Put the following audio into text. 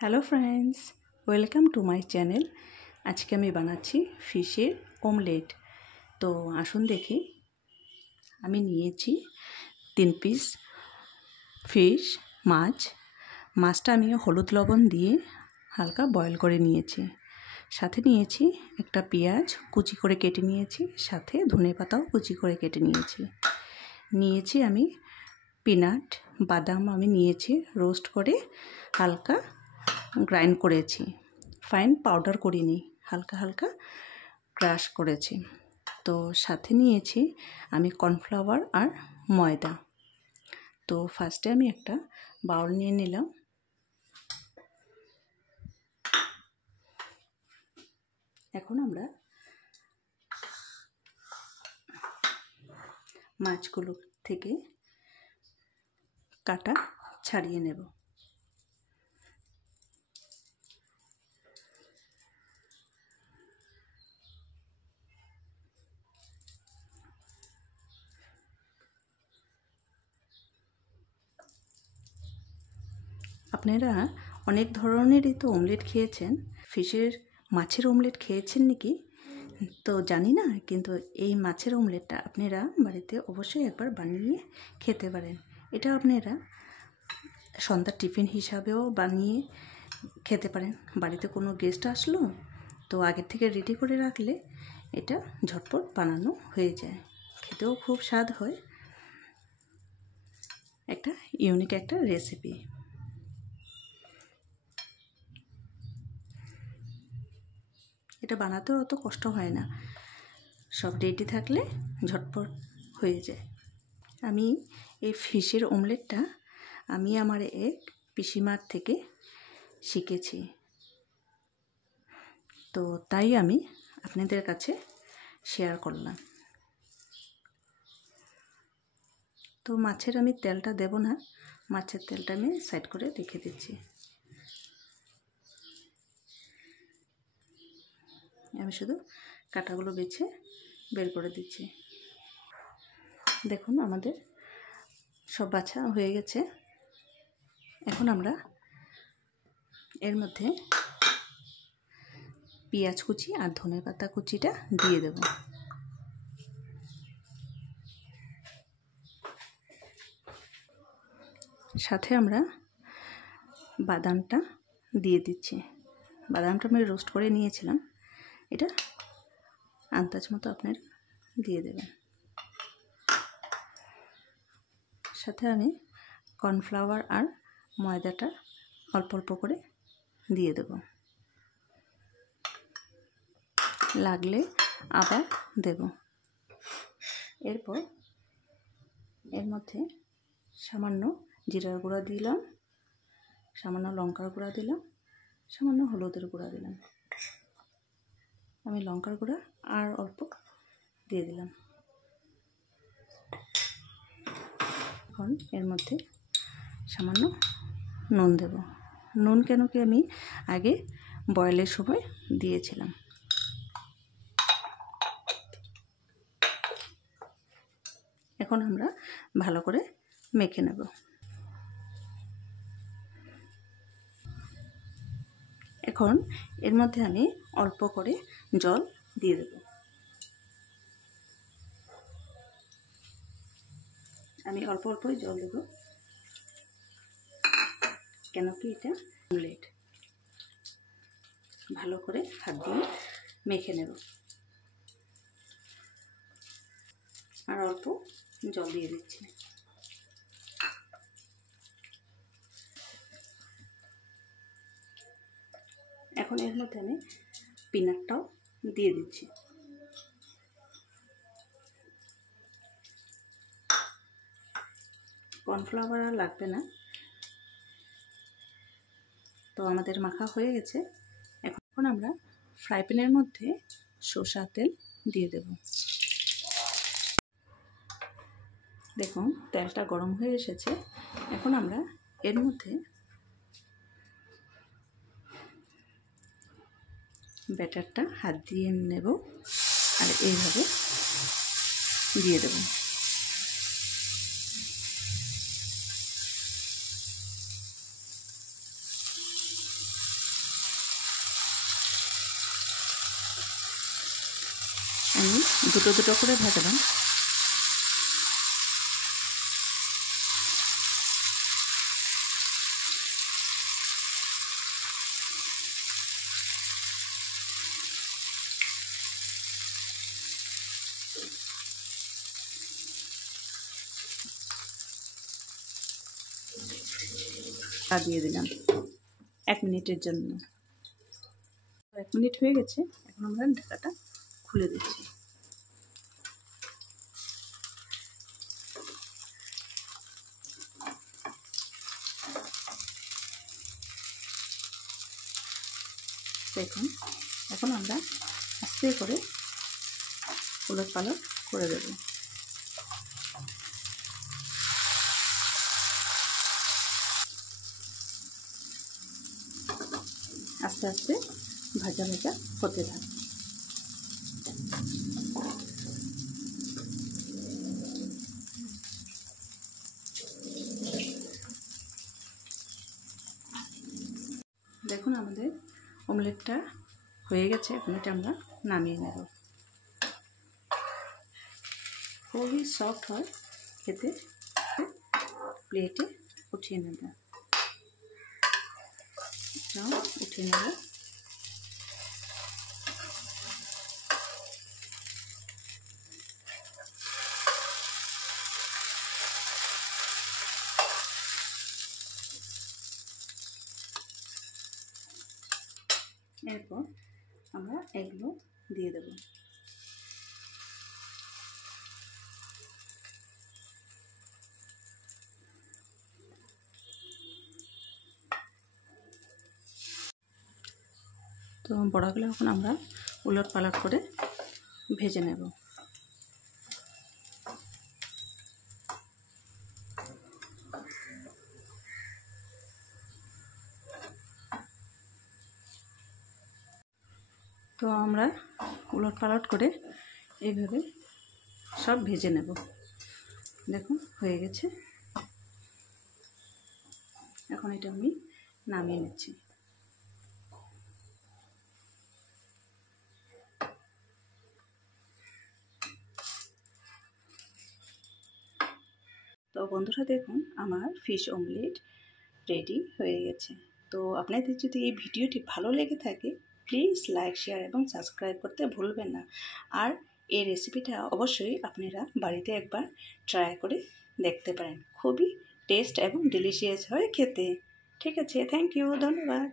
Hello friends, welcome to my channel. আজকে আমি বানাচ্ছি ফিশের অমলেট। তো আসুন দেখি। আমি নিয়েছি 3 পিস ফিশ মাছটা আমি হলুদ লবণ দিয়ে হালকা বয়েল করে নিয়েছি। সাথে নিয়েছি একটা পেঁয়াজ কুচি করে কেটে নিয়েছি, সাথে ধনেপাতাও কুচি করে কেটে নিয়েছি আমি পিনাট বাদাম আমি নিয়েছি রোস্ট করে হালকা গ্রাইন্ড করেছি, ফাইন পাউডার করিনি, হালকা হালকা ক্রাশ করেছি। তো সাথে নিয়েছি আমি কর্নফ্লাওয়ার আর ময়দা। তো ফার্স্টে আমি একটা বাউল নিয়ে নিলাম। এখন আমরা মাছগুলো থেকে কাটা ছাড়িয়ে নেব। আপনারা অনেক ধরনেরই তো অমলেট খেয়েছেন, মাছের অমলেট খেয়েছেন নাকি তো জানি না, কিন্তু এই মাছের অমলেটটা আপনারা বাড়িতে অবশ্যই একবার বানিয়ে খেতে পারেন। এটা আপনারা সন্ধ্যার টিফিন হিসাবেও বানিয়ে খেতে পারেন। বাড়িতে কোনো গেস্ট আসলো তো আগের থেকে রেডি করে রাখলে এটা ঝটপট বানানো হয়ে যায়, খেতেও খুব স্বাদ হয়। একটা ইউনিক একটা রেসিপি। এটা বানাতেও অত কষ্ট হয় না, সব রেডি থাকলে ঝটপট হয়ে যায়। আমি এই ফিশের অমলেটটা আমি আমার এক পিসিমার থেকে শিখেছি, তো তাই আমি আপনাদের কাছে শেয়ার করলাম। তো মাছের আমি তেলটা দেব না, মাছের তেলটা আমি সাইড করে রেখে দিচ্ছি। আমি শুধু কাঁটাগুলো বেছে বের করে দিচ্ছি। দেখুন আমাদের সব বাছা হয়ে গেছে। এখন আমরা এর মধ্যে পেঁয়াজ কুচি আর ধনেপাতা কুচিটা দিয়ে দেব। সাথে আমরা বাদামটা দিয়ে দিচ্ছি। বাদামটা আমি রোস্ট করে নিয়েছিলাম, এটা আন্দাজ মতো আপনার দিয়ে দেবেন। সাথে আমি কর্নফ্লাওয়ার আর ময়দাটা অল্প অল্প করে দিয়ে দেব, লাগলে আবার দেব। এরপর এর মধ্যে সামান্য জিরার গুঁড়া দিলাম, সামান্য লঙ্কার গুঁড়া দিলাম, সামান্য হলুদের গুঁড়া দিলাম। আমি লঙ্কার গুঁড়া আর অল্প দিয়ে দিলাম। এখন এর মধ্যে সামান্য নুন দেব। নুন কেন কি আমি আগে বয়েলের সময় দিয়েছিলাম। এখন আমরা ভালো করে মেখে নেব। এখন এর মধ্যে আমি অল্প করে জল দিয়ে দেব। আমি অল্প অল্পই জল দেব, কেন কি এটা অমলেট। ভালো করে হাত দিয়ে মেখে নেব আর অল্প জল দিয়ে দিচ্ছি। এখন এর মধ্যে আমি পিনাটটাও দিয়ে দিচ্ছি। কর্নফ্লাওয়ার আর লাগবে না। তো আমাদের মাখা হয়ে গেছে। এখন আমরা ফ্রাই প্যানের মধ্যে সরষের তেল দিয়ে দেব। দেখুন তেলটা গরম হয়ে এসেছে। এখন আমরা এর মধ্যে ব্যাটারটা হাত দিয়ে নেব আর এইভাবে দিয়ে দেব। আমি দুটো দুটো করে ভাজলাম। দিয়ে দিলাম 1 মিনিটের জন্য। 1 মিনিট হয়ে গেছে, এখন আমরা ঢাকাটা খুলে দিচ্ছি। দেখুন, এখন আমরা আস্তে করে উলট পালট করে দেব। আস্তে আস্তে ভাজা ভাজা হতে থাকে। দেখুন আমাদের অমলেটটা হয়ে গেছে, এখন এটা আমরা নামিয়ে নেব। খুবই সফট হয় খেতে। প্লেটে উঠিয়ে নেব, উঠিয়ে নেব। এরপর আমরা এগুলো দিয়ে দেব। তো বড়াগুলো এখন আমরা উলট পালট করে ভেজে নেব। তো আমরা উলট পালট করে এইভাবে সব ভেজে নেব। দেখুন হয়ে গেছে, এখন এটা আমি নামিয়ে নিচ্ছি। তো বন্ধুরা দেখুন আমার ফিশ অমলেট রেডি হয়ে গেছে। তো আপনাদের যদি এই ভিডিওটি ভালো লেগে থাকে প্লিজ লাইক, শেয়ার এবং সাবস্ক্রাইব করতে ভুলবেন না। আর এই রেসিপিটা অবশ্যই আপনারা বাড়িতে একবার ট্রাই করে দেখতে পারেন। খুবই টেস্ট এবং ডিলিশিয়াস হয় খেতে। ঠিক আছে, থ্যাংক ইউ, ধন্যবাদ।